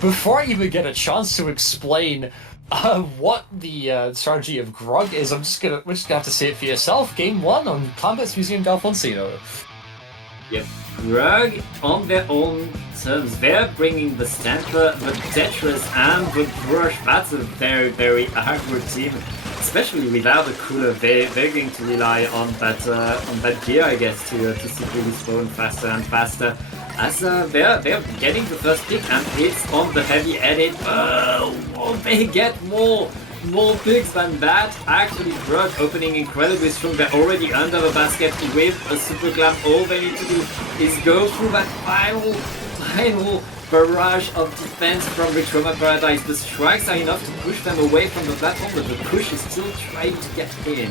before I even get a chance to explain what the strategy of Grug is, we're just gonna have to see it for yourself. Game 1 on Clanbits Museum d'Alfonsino. Yep, Grug on their own terms. They're bringing the Stamper, the Tetris, and the Brush. That's a very, very awkward team. Especially without a cooler, they're going to rely on that gear, I guess, to secretly spawn faster and faster. As they're getting the first pick, and it's on the heavy edit. Oh, they get more picks than that. Actually, Grug opening incredibly strong. They're already under the basket with a super glam. All they need to do is go through that final barrage of defense from Retroma Paradise. The strikes are enough to push them away from the platform, but the push is still trying to get in.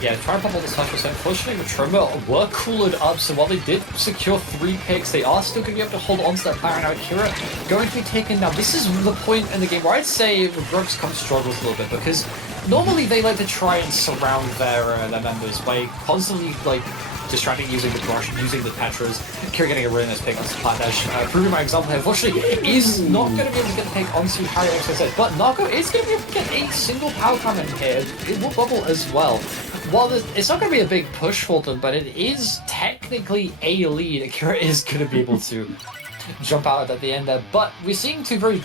Yeah, trying to pop all the special set. Unfortunately, Retroma were cooled up, so while they did secure 3 picks, they are still going to be able to hold on to that player. Now, Akira going to be taken down. This is the point in the game where I'd say Grug's come struggles a little bit, because normally they like to try and surround their members by constantly, like, distracting using the brush, using the Tetras. Akira getting a really nice pick onto Splat proving my example here. Unfortunately, is not going to be able to get the pick onto Harry, as I said, but Nako is going to be able to get a single power cannon here. It will bubble as well. While it's not going to be a big push for them, but it is technically a lead. Akira is going to be able to jump out at the end there, but we're seeing 2 very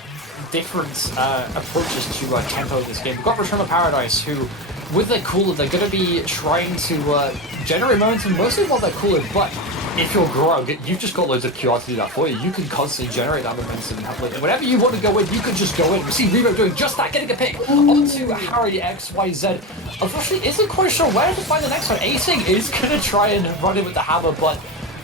different approaches to tempo in this game. We've got Retroma Paradise, who, with their cooler, they're going to be trying to generate momentum mostly while they're cooler, but if you're Grug, you've just got loads of QR to do that for you. You can constantly generate that momentum and have, like, whenever you want to go in, you can just go in. We see Rebo doing just that, getting a pick onto Harry XYZ. Unfortunately, isn't quite sure where to find the next one. Acing is going to try and run in with the hammer, but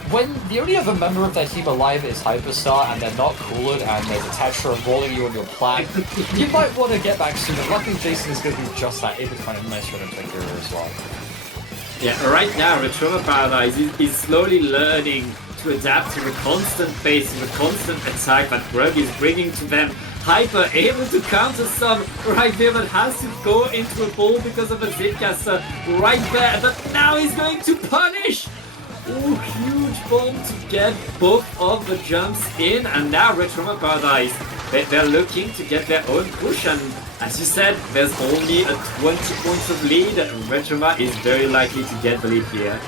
when the only other member of their team alive is Hyperstar and they're not cooled and there's a Tetra rolling you on your plan, you might want to get back sooner. Luckily, Jason is going to do just that, able to find a nice run into Akira as well. Yeah, right now, Retroma Paradise is slowly learning to adapt to the constant pace, the constant attack that Grug is bringing to them. Hyper able to counter some right there, but has to go into a ball because of a Zipcaster right there. But now he's going to punish! Ooh, huge bomb to get both of the jumps in, and now Retroma Paradise, they're looking to get their own push, and as you said, there's only a 20 points of lead. Retroma is very likely to get the lead here.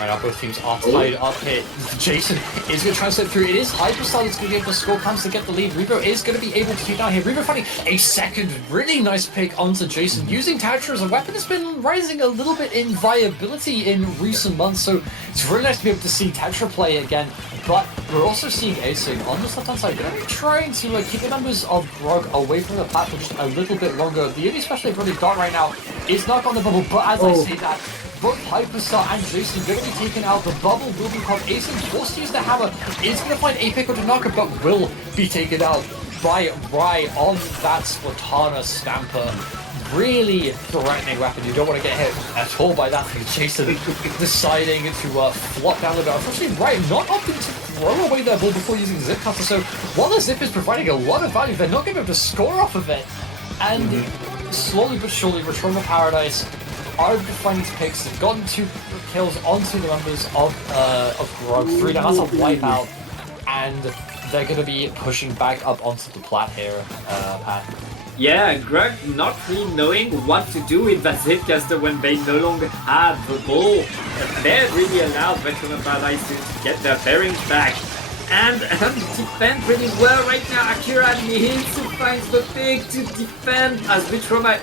Right now, both teams are tied up here. Jason is going to try to slip through. It is Hyperstar that's going to be able to score comes to get the lead. Rebo is going to be able to keep down here. Rebo finding a second really nice pick onto Jason. Using Tetra as a weapon has been rising a little bit in viability in recent months, so it's really nice to be able to see Tetra play again. But we're also seeing Acing on this left-hand side. Going to be trying to keep the numbers of Grug away from the platform just a little bit longer. The only special they've really got right now is not on the bubble, but as I say that, both Hyperstar and Jason going to be taken out. The bubble will be caught. Acing forced to use the hammer. Is going to find a pick or to knock it, but will be taken out by Rai on that Splatana Stamper. Really threatening weapon. You don't want to get hit at all by that. Jason deciding to flop down the door. Unfortunately, Rai not opting to throw away their ball before using Zip Cutter. So while the Zip is providing a lot of value, they're not going to be able to score off of it. And slowly but surely, Retroma Paradise are finding picks. They've gotten 2 kills onto the members of Grug. 3 down, that's a wipeout, and they're going to be pushing back up onto the plat here, Pat. Yeah, Grug not really knowing what to do with that Zipcaster when they no longer have the ball. They really allowed Retroma Paradise to get their bearings back and defend pretty well right now. Akira needs to find the pick to defend as Retroma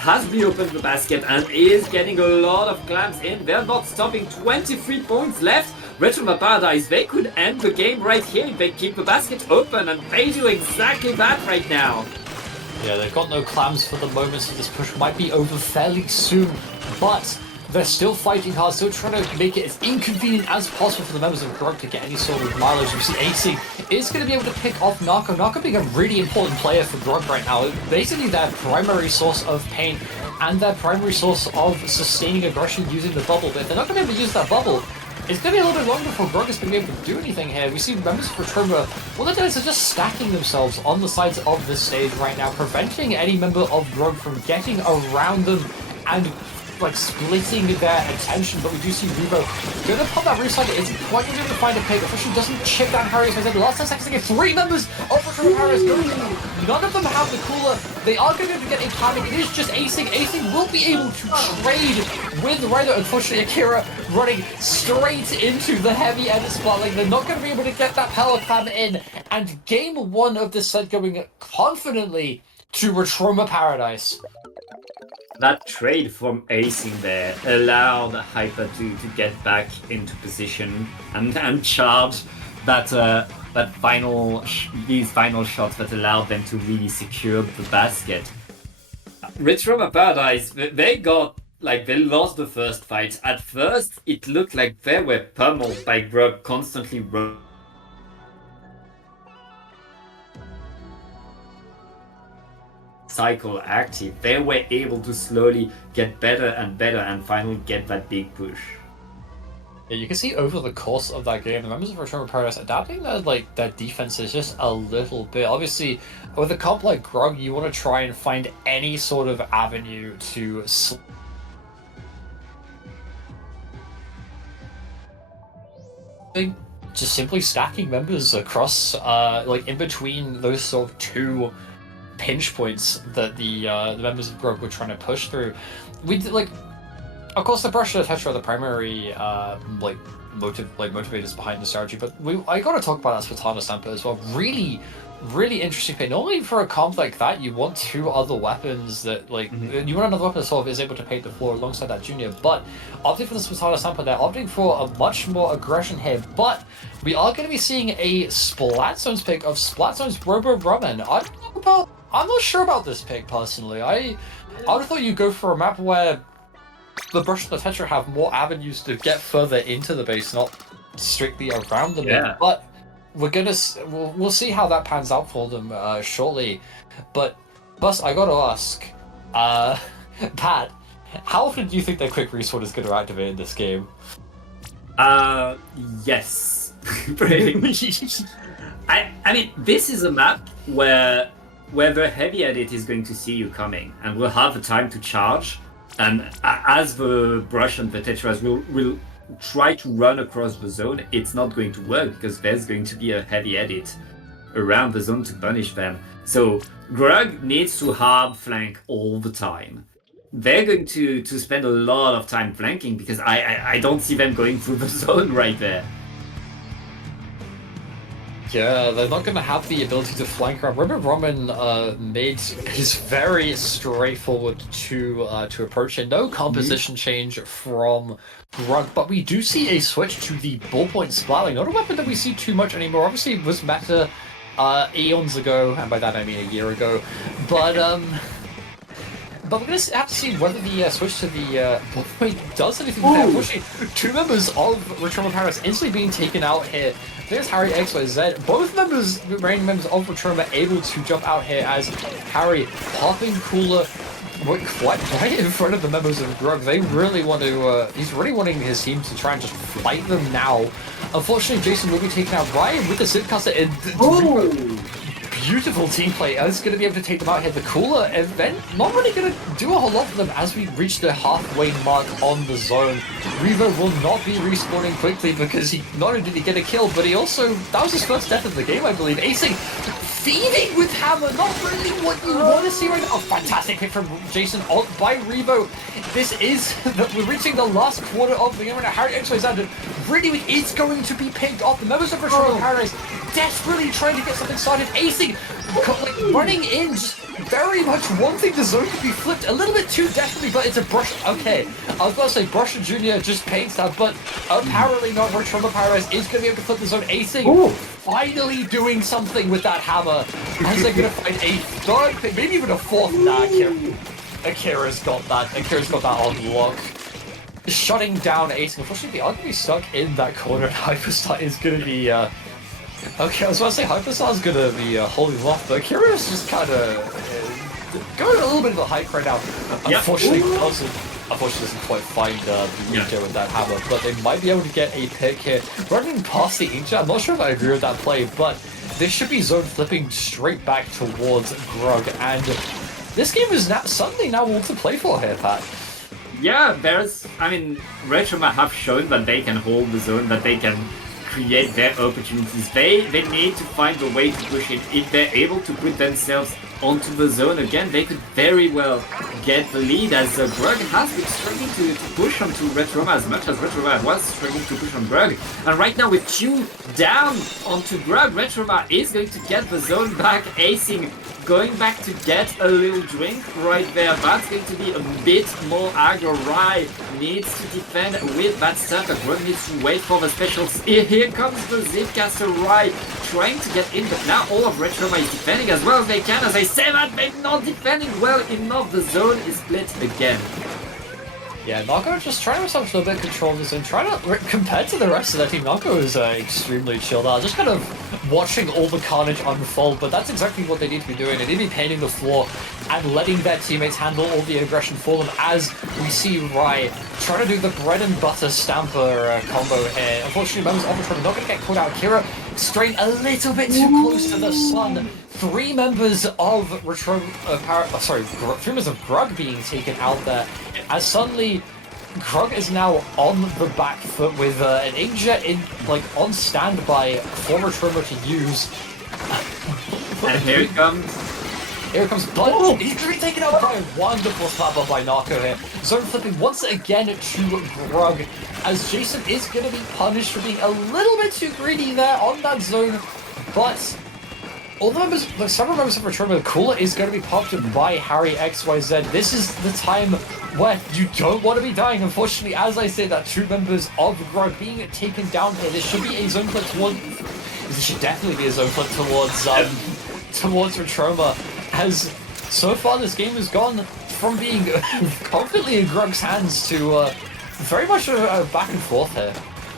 has reopened the basket and is getting a lot of clamps in. They're not stopping. 23 points left. Retroma Paradise, they could end the game right here if they keep the basket open, and they do exactly that right now. Yeah, they've got no clams for the moment, so this push might be over fairly soon, but they're still fighting hard, still trying to make it as inconvenient as possible for the members of Grug to get any sort of mileage. You see Acing is going to be able to pick off Nako. Nako being a really important player for Grug right now. Basically their primary source of pain and their primary source of sustaining aggression using the bubble. But if they're not going to be able to use that bubble, it's going to be a little bit longer before Grug is going to be able to do anything here. We see members of Retroma, what they're doing is they're just stacking themselves on the sides of this stage right now, preventing any member of Grug from getting around them and like splitting their attention, but we do see Rebo gonna pop that recycle. It's quite easy to find a pick. Unfortunately, doesn't chip down Harry. So the last 10 seconds to get 3 members of Retroma Paradise going. None of them have the cooler. They are going to be able to get a panic. It is just acing. Acing will be able to trade with Ryder. Unfortunately, Akira running straight into the heavy end spot. Like, they're not going to be able to get that power clam in. And game 1 of this set going confidently to Retroma Paradise. That trade from acing there allowed Hyper to get back into position and charge these final shots that allowed them to really secure the basket. Retroma Paradise, they lost the first fight. At first, it looked like they were pummeled by Grug constantly cycle active. They were able to slowly get better and better and finally get that big push. Yeah, you can see over the course of that game, the members of Retroma Paradise adapting their defenses just a little bit. Obviously, with a comp like Grug, you want to try and find any sort of avenue to just simply stacking members across, in between those sort of 2 pinch points that the members of Grug were trying to push through. We did, of course, the brush and the Tetra are the primary motivators behind the strategy, but I gotta talk about that Splatana Stamper as well. Really, really interesting pick. Normally for a comp like that, you want 2 other weapons that you want another weapon that sort of is able to paint the floor alongside that junior, but opting for the Splatana Stamper, they're opting for a much more aggression here, but we are going to be seeing a Splat Zones pick of Splat Zones Robo Ramen. I'm not sure about this pick personally. I would have thought you'd go for a map where the Brush and the Tetra have more avenues to get further into the base, not strictly around them. Yeah. But we'll see how that pans out for them shortly. But Bus, I gotta ask, Pat, how often do you think their quick respawn is going to activate in this game? Yes. I mean, this is a map where the heavy edit is going to see you coming and will have the time to charge. And as the Brush and the Tetras will try to run across the zone, it's not going to work because there's going to be a heavy edit around the zone to punish them. So Grug needs to hard flank all the time. They're going to spend a lot of time flanking because I don't see them going through the zone right there. Yeah, they're not going to have the ability to flank around. Remember, Roman made his very straightforward to approach it. No composition change from Grug, but we do see a switch to the ballpoint splatling. Not a weapon that we see too much anymore. Obviously, it was meta eons ago, and by that I mean a year ago. But we're going to have to see whether the switch to the ballpoint does anything there. Unfortunately, 2 members of Retroma Paradise instantly being taken out here. There's Harry XYZ. Both remaining members of Retroma able to jump out here as Harry popping cooler quite right in front of the members of Grug. They really want to, he's really wanting his team to try and just fight them now. Unfortunately, Jason will be taken out. Ryan with the Zipcaster and beautiful team play. Is going to be able to take them out here. The cooler event not really going to do a whole lot for them as we reach the halfway mark on the zone. Revo will not be respawning quickly because he not only did he get a kill, but he also, that was his first death of the game, I believe. Acing, thieving with hammer, not really what you want to see right now. Oh, fantastic pick from Jason by Revo. This is, we're reaching the last quarter of the game right now. Harry XYZ really is going to be picked off. The members of Retroma Paradise desperately trying to get something started. Acing, running in, just very much wanting the zone to be flipped a little bit too desperately, but it's a Brush. Okay, I was about to say Brush and Junior just paints that, but apparently not. Retroma Paradise is going to be able to flip the zone. Acing finally doing something with that hammer as they're going to find a third pick, maybe even a fourth. Nah, Akira's got that. Akira's got that on lock. Shutting down Acing. Unfortunately, they are going to be stuck in that corner. Hyperstar is going to be okay, I was about to say Hyperstar's gonna be holding off, but Akira's just kind of going a little bit of a hike right now. Unfortunately, doesn't quite find the Nico with that hammer, but they might be able to get a pick here. Running past the Inkjet, I'm not sure if I agree with that play, but this should be zone flipping straight back towards Grug, and this game is suddenly now all to play for here, Pat. Yeah, Retroma have shown that they can hold the zone, that they can create their opportunities. They need to find a way to push in. If they're able to put themselves onto the zone again, they could very well get the lead, as Grug has been struggling to push onto Retroma as much as Retroma was struggling to push on Grug. And right now with Q down onto Grug, Retroma is going to get the zone back, acing, going back to get a little drink right there. That's going to be a bit more aggro. Rai needs to defend with that stuff, but Grug needs to wait for the specials. Here comes the Zipcaster. Rai trying to get in, but now all of Retroma is defending as well as they can. As I say that, they're not defending well enough. The zone is split again. Yeah, Nako just trying to establish a little bit of control of the zone. Trying to, compared to the rest of their team, Nako is extremely chilled out. Just kind of watching all the carnage unfold, but that's exactly what they need to be doing. They need to be painting the floor and letting their teammates handle all the aggression for them, as we see Rai trying to do the bread and butter stamper combo here. Unfortunately, members of Retroma not going to get caught out. Kira straying a little bit too close to the sun. Three members of Retroma, three members of Grug being taken out there, as suddenly Grug is now on the back foot with an inkjet on standby for Retroma to use. And here it comes. Here comes Blood. Oh, he's going to be taken out by a wonderful slap up by Nako here. Zone flipping once again to Grug, as Jason is going to be punished for being a little bit too greedy there on that zone. But several members of Retroma, Cooler is going to be popped by Harry XYZ. This is the time where you don't want to be dying. Unfortunately, as I say, that two members of Grug being taken down here. This should be a zone flip towards. This should definitely be a zone flip towards Retroma. As so far this game has gone from being confidently in Grug's hands to very much a back and forth here.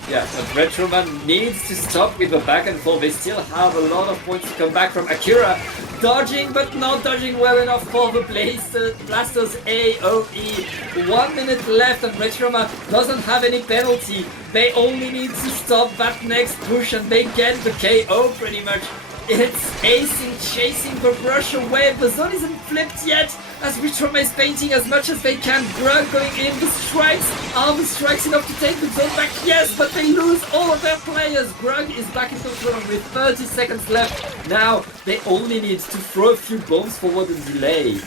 Yeah, but Retroma needs to stop with the back and forth. They still have a lot of points to come back from. Akira dodging, but not dodging well enough for the Blasters AOE. 1 minute left and Retroma doesn't have any penalty. They only need to stop that next push and they get the KO pretty much. It's acing, chasing the brush away. The zone isn't flipped yet, as Retroma is painting as much as they can. Grug going in. The strikes, are the strikes enough to take the zone back? Yes, but they lose all of their players. Grug is back in control with 30 seconds left. Now they only need to throw a few bombs forward and delay.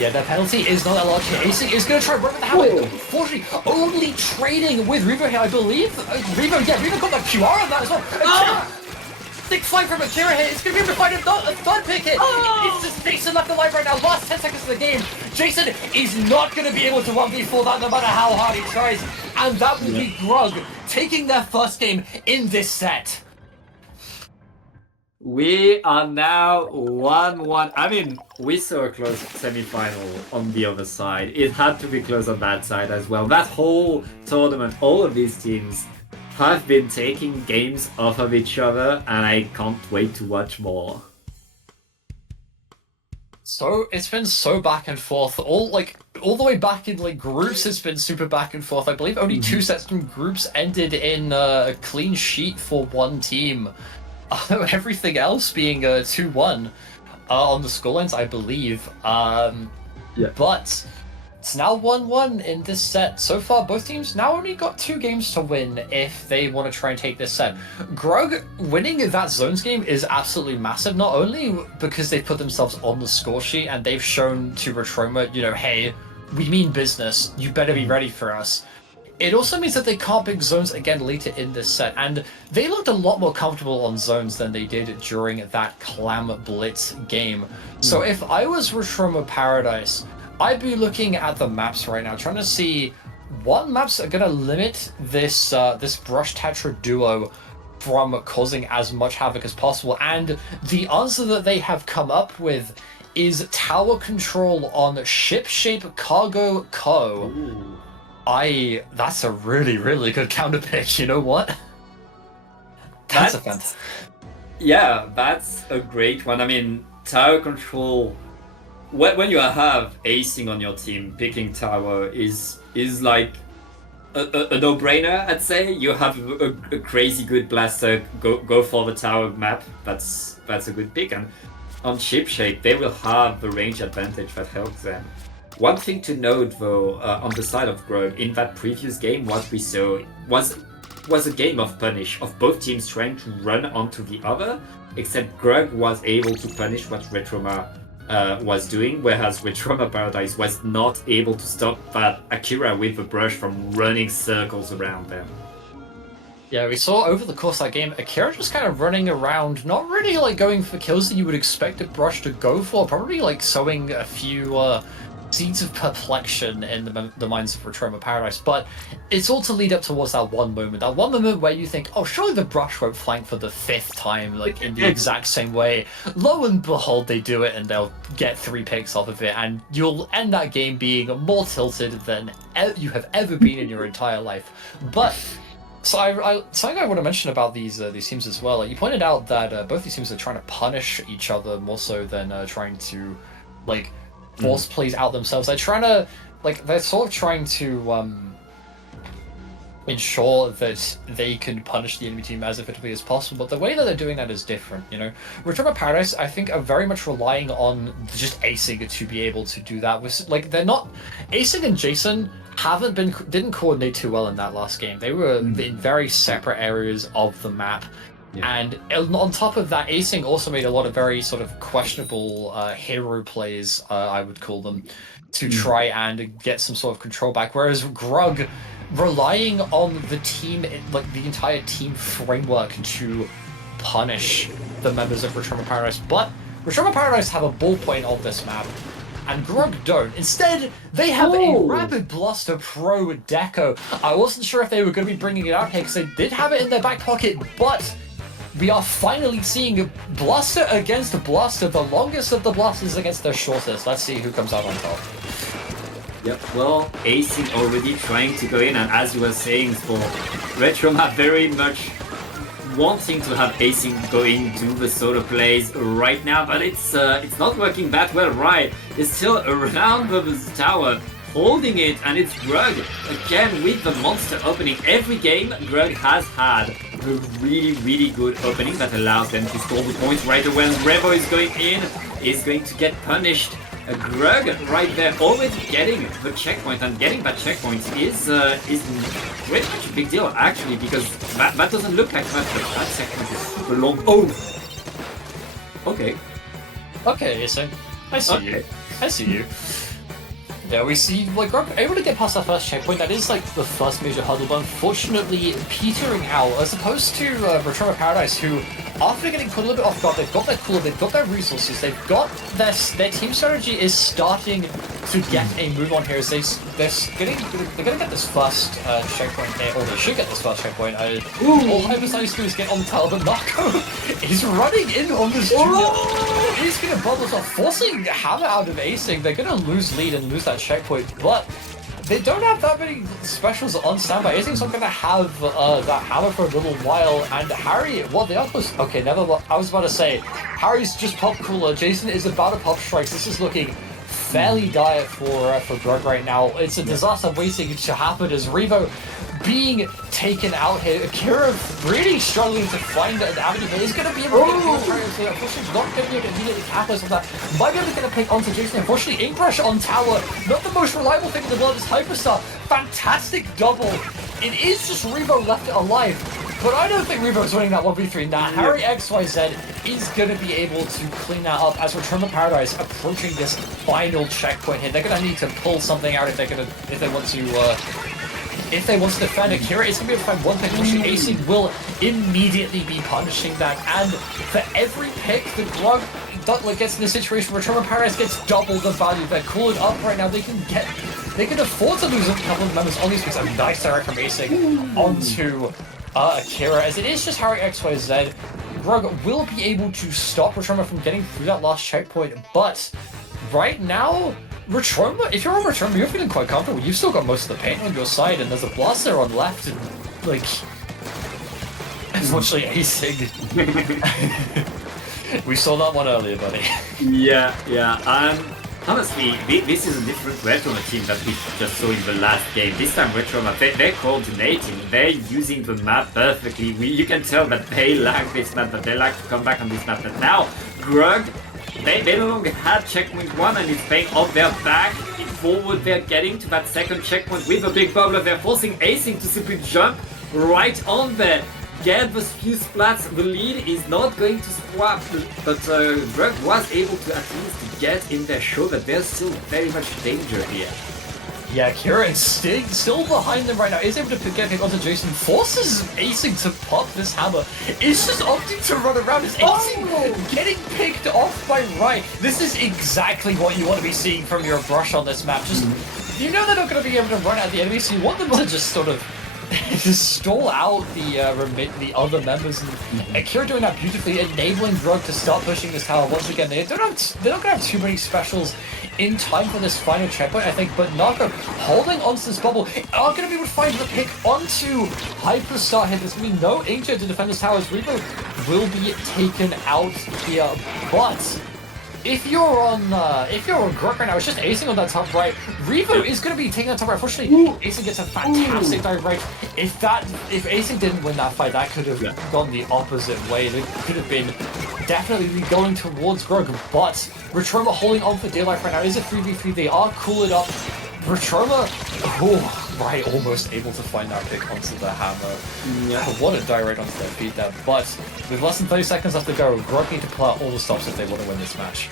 Yeah, their penalty is not that large here. Acing is going to try and run with the hammer. Unfortunately, only trading with Revo here, I believe. Revo got that QR on that as well. Thick flank from Akira here. It's going to be able to find a third pick hit. It's just Jason left alive right now. Last 10 seconds of the game. Jason is not going to be able to 1v4 that no matter how hard he tries. And that will be Grug taking their first game in this set. We are now 1-1. I mean, we saw a close semi-final on the other side. It had to be close on that side as well. That whole tournament, all of these teams have been taking games off of each other, and I can't wait to watch more. So it's been so back and forth. All the way back in groups, it's been super back and forth. I believe only 2 sets from groups ended in a clean sheet for one team. Everything else being 2-1 on the scorelines, I believe. But it's now 1-1 in this set. So far, both teams now only got 2 games to win if they want to try and take this set. Grug winning that zones game is absolutely massive, not only because they've put themselves on the score sheet and they've shown to Retroma, hey, we mean business, you better be ready for us. It also means that they can't pick zones again later in this set, and they looked a lot more comfortable on zones than they did during that Clam Blitz game. So if I was Retroma Paradise, I'd be looking at the maps right now, trying to see what maps are going to limit this Brush Tetra duo from causing as much havoc as possible. And the answer that they have come up with is tower control on Ship Shape Cargo Co. Ooh. That's a really, really good counter pick, you know what? That's a fantastic. Yeah, that's a great one. I mean, tower control, when you have acing on your team, picking tower is like a no-brainer, I'd say. You have a crazy good blaster, go for the tower map. That's a good pick. And on Ship Shape, they will have the range advantage that helps them. One thing to note, though, on the side of Grug, in that previous game, what we saw was a game of punish, of both teams trying to run onto the other, except Grug was able to punish what Retroma was doing, whereas Retroma Paradise was not able to stop that Akira with the brush from running circles around them. Yeah, we saw over the course of that game, Akira just kind of running around, not really like going for kills that you would expect a brush to go for, probably like sowing a few seeds of perplexion in the minds of Retroma Paradise, but it's all to lead up towards that one moment where you think, oh, surely the brush won't flank for the 5th time, like in the exact same way. Lo and behold, they do it and they'll get 3 picks off of it, and you'll end that game being more tilted than you have ever been in your entire life. But so something I want to mention about these teams as well. Like you pointed out that both these teams are trying to punish each other more so than trying to like force plays out themselves. They're trying to they're sort of trying to ensure that they can punish the enemy team as effectively as possible. But the way that they're doing that is different. You know, Retroma Paradise, I think, are very much relying on just acing to be able to do that. Like they're not acing and Jason didn't coordinate too well in that last game. They were in very separate areas of the map. Yeah. And on top of that, acing also made a lot of very sort of questionable hero plays, I would call them, to try and get some sort of control back. Whereas Grug, relying on the team, like the entire team framework to punish the members of Retroma Paradise. But Retroma Paradise have a ballpoint on this map, and Grug don't. Instead, they have a Rapid Blaster Pro Deco. I wasn't sure if they were going to be bringing it out here because they did have it in their back pocket, but we are finally seeing Blaster against Blaster, the longest of the blasters against their shortest. Let's see who comes out on top. Yep, well, acing already trying to go in, and as you were saying, for Retroma very much wanting to have acing going to the solo plays right now, but it's not working that well, right? It's still around the tower, holding it, and it's Grug again with the monster opening. Every game Grug has had a really good opening that allows them to score the points right away. When Revo is going in, is going to get punished. Grug right there already getting the checkpoint, and getting that checkpoint is very much a big deal actually, because that doesn't look like much, but that second is super long. Oh! Okay, so I see you. I see you. Yeah, we see like Grug able to get past that first checkpoint. That is like the first major hurdle, but unfortunately petering out, as opposed to Retroma Paradise, who after getting put a little bit off guard, they've got their cooler, they've got their resources, they've got their team strategy is starting to get a move on here. As they're gonna get this first checkpoint here, or they should get this first checkpoint. All Hypersize do is get on the tower, but Narco is running in on this junior. He's gonna bubble off, forcing Hammer out of acing. They're gonna lose lead and lose that checkpoint, but they don't have that many specials on standby. Acing's not gonna have that hammer for a little while, and Harry, well, they are close. Okay, I was about to say, Harry's just pop cooler. Jason is about to pop strikes. This is looking fairly dire for Grug right now. It's a disaster waiting to happen as Revo being taken out here. Akira really struggling to find an avenue, but he's going to be able to get through trials here. Unfortunately, not going to be able to immediately capitalize on that. Might be able to get a pick onto Jason. Unfortunately, Ink Brush on tower. Not the most reliable thing in the world is Hyperstar. Fantastic double. It is just Revo left alive, but I don't think Revo's winning that 1v3. Now, Harry XYZ is going to be able to clean that up as Retroma Paradise approaching this final checkpoint here. They're going to need to pull something out if they want to defend Akira. It's going to be able to find one pick. Actually, acing will immediately be punishing that, and for every pick the Grug gets in a situation where Retroma Paradise gets double the value. They're cooling up right now. They can afford to lose a couple of members on these picks. A nice direct from acing onto Akira, as it is just Harry XYZ. Grug will be able to stop Retroma from getting through that last checkpoint, but right now, Retroma, if you're on Retroma, you're feeling quite comfortable. You've still got most of the paint on your side, and there's a blaster on left, and like, unfortunately acing. We saw that one earlier, buddy. Yeah. Honestly, this is a different Retroma team that we just saw in the last game. This time Retroma, they're coordinating, they're using the map perfectly. You can tell that they like this map, that they like to come back on this map. But now, Grug, they no longer have checkpoint 1, and it's paying off their back. forward. They're getting to that second checkpoint with a big bubbler. They're forcing Acing to simply jump right on there. Get the few splats. The lead is not going to swap, but Grug was able to at least get in there, show that there's still very much danger here. Yeah, Kira is still behind them right now. Is able to get pick onto Jason. Forces Acing to pop this hammer. Is just opting to run around. Is Acing getting picked off by Rai? This is exactly what you want to be seeing from your brush on this map. Just you know they're not going to be able to run at the enemy, so you want them to just sort of just stall out the other members, and Akira doing that beautifully, enabling Grug to start pushing this tower once again. They're not going to have too many specials in time for this final checkpoint, I think, but Naka holding onto this bubble are going to be able to find the pick onto Hyperstar here. There's going to be no Inkjet to defend this tower as Reaper will be taken out here, but if you're on Grug right now, it's just Acing on that top right. Revo is going to be taking that top right. Unfortunately, Acing gets a fantastic dive right. If Acing didn't win that fight, that could have gone the opposite way. It could have been definitely going towards Grug, but Retroma holding on for dear life right now. Is a 3v3. They are cooled up. Retroma, right, almost able to find that pick onto the hammer. Yeah. What a direct onto their feet there. But with less than 30 seconds left to go, Grug need to pull out all the stops if they want to win this match.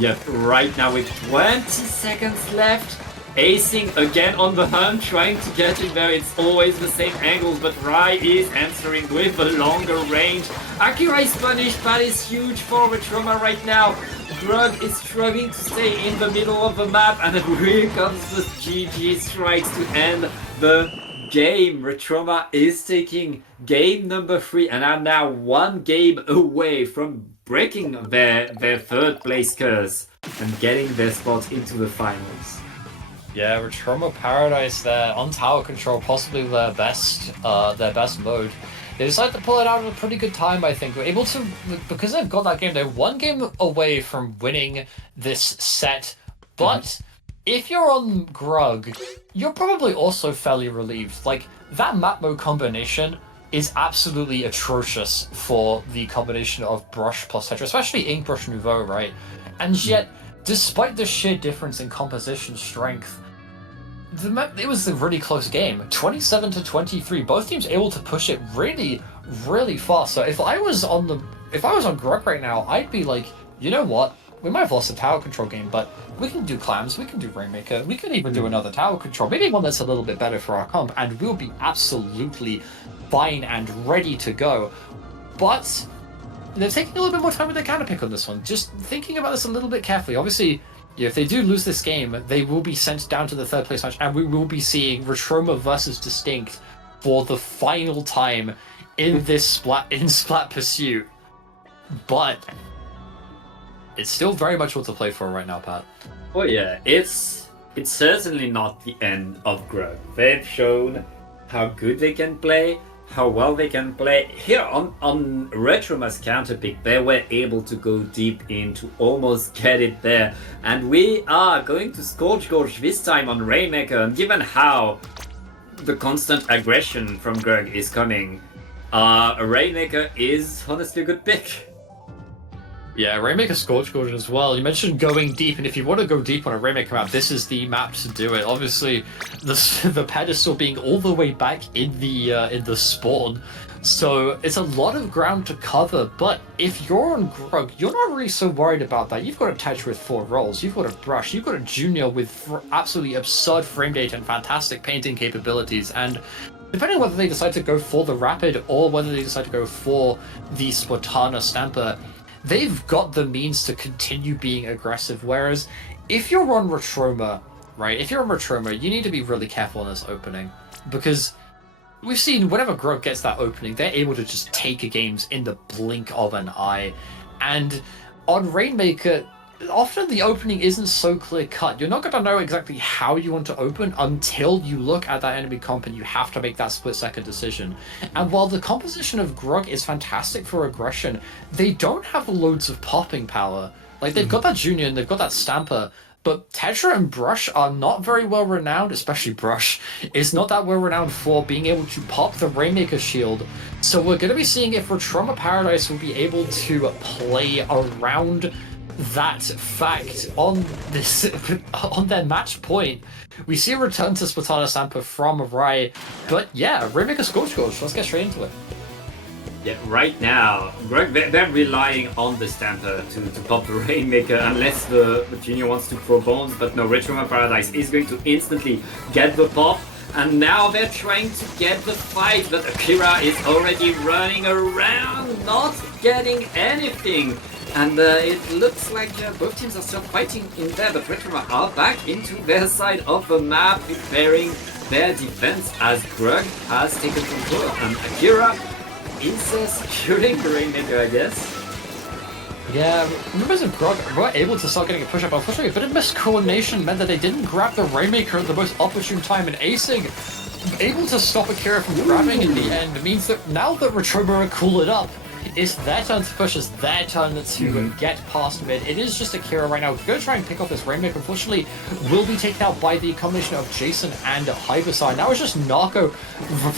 Yep, right now with 20 seconds left, Acing again on the hunt, trying to get in there. It's always the same angles, but Rai is answering with a longer range. Akira is punished, that is huge for Retroma right now. Grug is struggling to stay in the middle of the map, and then here comes the GG strikes to end the game. Retroma is taking game number 3 and are now one game away from breaking their third place curse and getting their spot into the finals. Yeah, Retroma Paradise there on tower control, possibly their best mode. They decided to pull it out at a pretty good time, I think. We're able to, because they've got that game, they're one game away from winning this set. But if you're on Grug, you're probably also fairly relieved. Like, that map mode combination is absolutely atrocious for the combination of Brush plus Tetra, especially Ink Brush Nouveau, right? And yet, despite the sheer difference in composition strength, it was a really close game. 27-23. Both teams able to push it really, really fast. So if I was on Grug right now, I'd be like, you know what? We might have lost the tower control game, but we can do Clams, we can do Rainmaker, we can even do another tower control, maybe one that's a little bit better for our comp, and we'll be absolutely fine and ready to go. But they're taking a little bit more time with their counter pick on this one. Just thinking about this a little bit carefully. Obviously, if they do lose this game, they will be sent down to the third place match, and we will be seeing Retroma versus Distinct for the final time in this Splat Pursuit. But it's still very much what to play for right now, Pat. Oh yeah, it's certainly not the end of Grug. They've shown how good they can play, how well they can play. Here on Retroma's counterpick, they were able to go deep in to almost get it there. And we are going to Scorch Gorge this time on Rainmaker, and given how the constant aggression from Grug is coming, Rainmaker is honestly a good pick. Yeah, Rainmaker Scorch Gorge as well. You mentioned going deep, and if you want to go deep on a Rainmaker map, this is the map to do it. Obviously, the pedestal being all the way back in the spawn, so it's a lot of ground to cover. But if you're on Grug, you're not really so worried about that. You've got a Tetra with 4 rolls, you've got a Brush, you've got a Junior with absolutely absurd frame data and fantastic painting capabilities, and depending on whether they decide to go for the Rapid or whether they decide to go for the Spartana Stamper, they've got the means to continue being aggressive. Whereas if you're on Retroma, right, if you're on Retroma, you need to be really careful in this opening, because we've seen whenever Grug gets that opening, they're able to just take games in the blink of an eye. And on Rainmaker, often the opening isn't so clear cut. You're not going to know exactly how you want to open until you look at that enemy comp and you have to make that split-second decision. And while the composition of Grug is fantastic for aggression, they don't have loads of popping power. Like, they've got that Junior and they've got that Stamper, but Tetra and Brush are not very well renowned, especially Brush is not that well renowned for being able to pop the Rainmaker shield. So we're going to be seeing if Retroma Paradise will be able to play around that fact on this on their match point, we see a return to Splatana Sampa from Rai. But yeah, Rainmaker Scorch Gorge. Let's get straight into it. Yeah, right now, Grug, they're relying on the Stamper to pop the Rainmaker unless the Junior wants to throw bombs, but no, Retroma Paradise is going to instantly get the pop, and now they're trying to get the fight, but Akira is already running around, not getting anything. And it looks like both teams are still fighting in there, but Retroma are back into their side of the map, preparing their defense as Grug has taken control, and Akira is securing the Rainmaker, I guess. Yeah, members of Grug were able to start getting a push-up. Unfortunately, a bit of miscoordination meant that they didn't grab the Rainmaker at the most opportune time, and acing, able to stop Akira from grabbing in the end, means that now that Retroma are cooled up, it's their turn to push, it's their turn to get past mid. It is just Akira right now. Going to try and pick off this Rainmaker. Unfortunately, will be taken out by the combination of Jason and Hyperstar. Now it's just Narco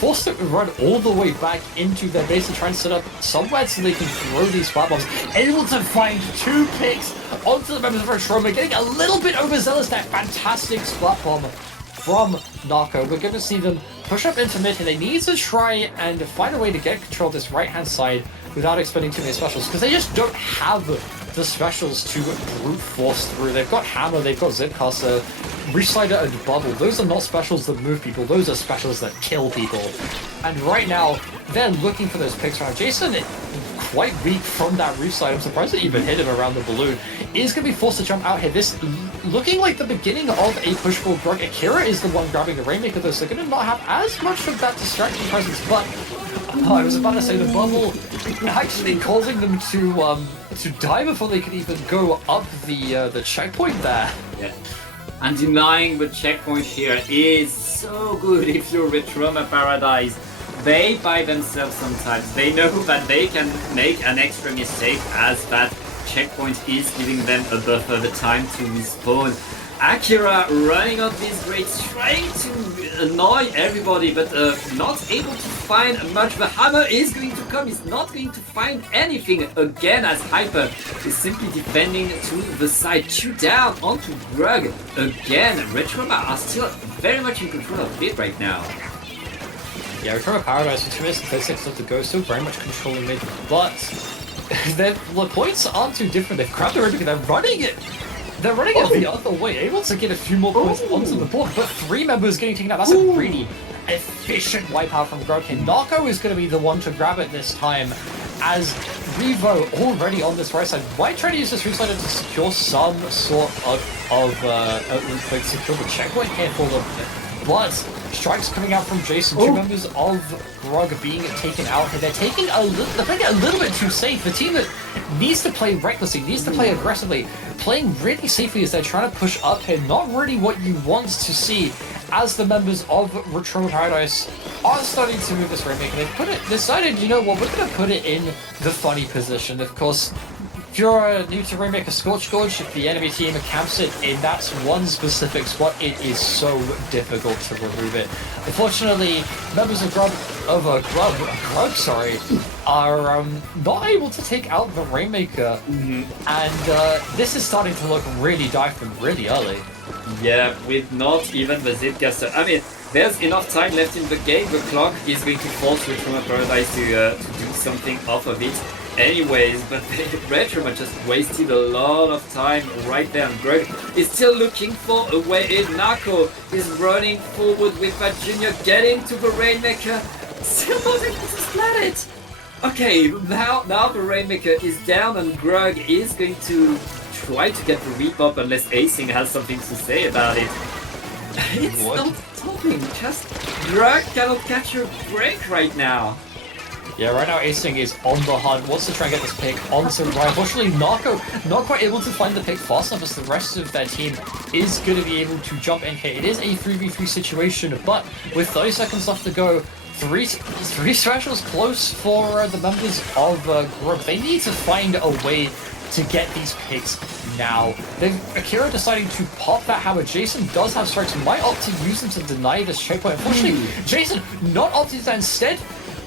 forced to run all the way back into their base to try and set up somewhere so they can throw these flat bombs. Able to find 2 picks onto the members of Retroma, getting a little bit overzealous. That fantastic splat bomb from Narco. We're going to see them push up into mid, and they need to try and find a way to get control of this right-hand side without expending too many specials, because they just don't have the specials to brute force through. They've got Hammer, they've got Zipcaster, Reslider and Bubble. Those are not specials that move people, those are specials that kill people. And right now, they're looking for those picks around. Jason, quite weak from that Reslider. I'm surprised it even hit him around the balloon. Is going to be forced to jump out here. This looking like the beginning of a push for Grug. Akira is the one grabbing the Rainmaker, though, so they're going to not have as much of that distraction presence, but I was about to say the bubble actually causing them to die before they could even go up the checkpoint there. Yeah. And denying the checkpoint here is so good if you're Retroma Paradise. They by themselves sometimes, they know that they can make an extra mistake as that checkpoint is giving them a buffer, the time to respawn. Akira running on these grades, trying to annoy everybody, but not able to find much. The hammer is going to come, he's not going to find anything again as Hyper is simply defending to the side. 2 down onto Grug again. Retroma are still very much in control of it right now. Yeah, Retroma Paradise with 2 minutes and 36 left to go, still very much controlling mid, but the points aren't too different. They've grabbed the Rainmaker, they're running it the other way, able to get a few more points onto the board, but 3 members getting taken out. That's a really efficient wipeout from Grug. Narco is going to be the one to grab it this time, as Revo already on this right side might try to use this Reslider to secure some sort of like secure the checkpoint here for them. But strikes coming out from Jason, 2 members of Grug being taken out here. They're playing it a little bit too safe. The team that needs to play recklessly, needs to play aggressively, playing really safely as they're trying to push up here. Not really what you want to see, as the members of Retroma Paradise are starting to move this Rainmaker. They've decided, you know what, we're going to put it in the funny position. Of course, if you're new to Rainmaker Scorch Gorge, if the enemy team camps it in that one specific spot, it is so difficult to remove it. Unfortunately, members of Grug are not able to take out the Rainmaker, and this is starting to look really dire from really early. Yeah, with not even the Zipcaster. I mean, there's enough time left in the game. The clock is going to force Retroma Paradise to do something off of it anyways, but Retroma just wasted a lot of time right there, and Grug is still looking for a way in. Narco is running forward with that Junior, getting to the Rainmaker, still not able to splat it. Okay, now the Rainmaker is down, and Grug is going to try to get the repop unless Acing has something to say about it. It's not stopping, just Grug cannot catch a break right now. Yeah, right now Acing is on the hunt, wants to try and get this pick onto Ryan. Unfortunately, Narco not quite able to find the pick fast enough, as the rest of their team is going to be able to jump in here. It is a 3v3 situation, but with 30 seconds left to go, three specials close for the members of Grug. They need to find a way to get these picks now. Akira deciding to pop that hammer. Jason does have strikes, might opt to use them to deny this checkpoint. Unfortunately, Jason not opting that instead.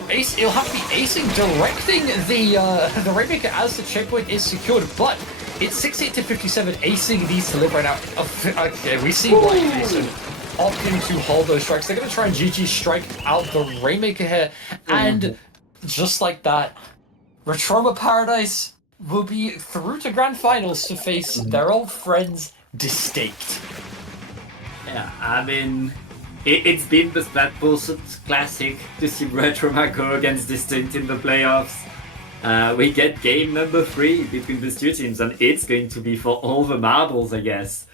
It'll have to be Acing directing the Rainmaker as the checkpoint is secured, but It's 68-57, acing these to live right now. Okay, we see White Jason opting to hold those strikes. They're going to try and GG strike out the Rainmaker here. And just like that, Retroma Paradise will be through to Grand Finals to face their old friends, Distinct. Yeah, I mean, it's been the Splat Pursuit classic to see Retroma go against Distinct in the playoffs. We get game number 3 between these two teams, and it's going to be for all the marbles, I guess.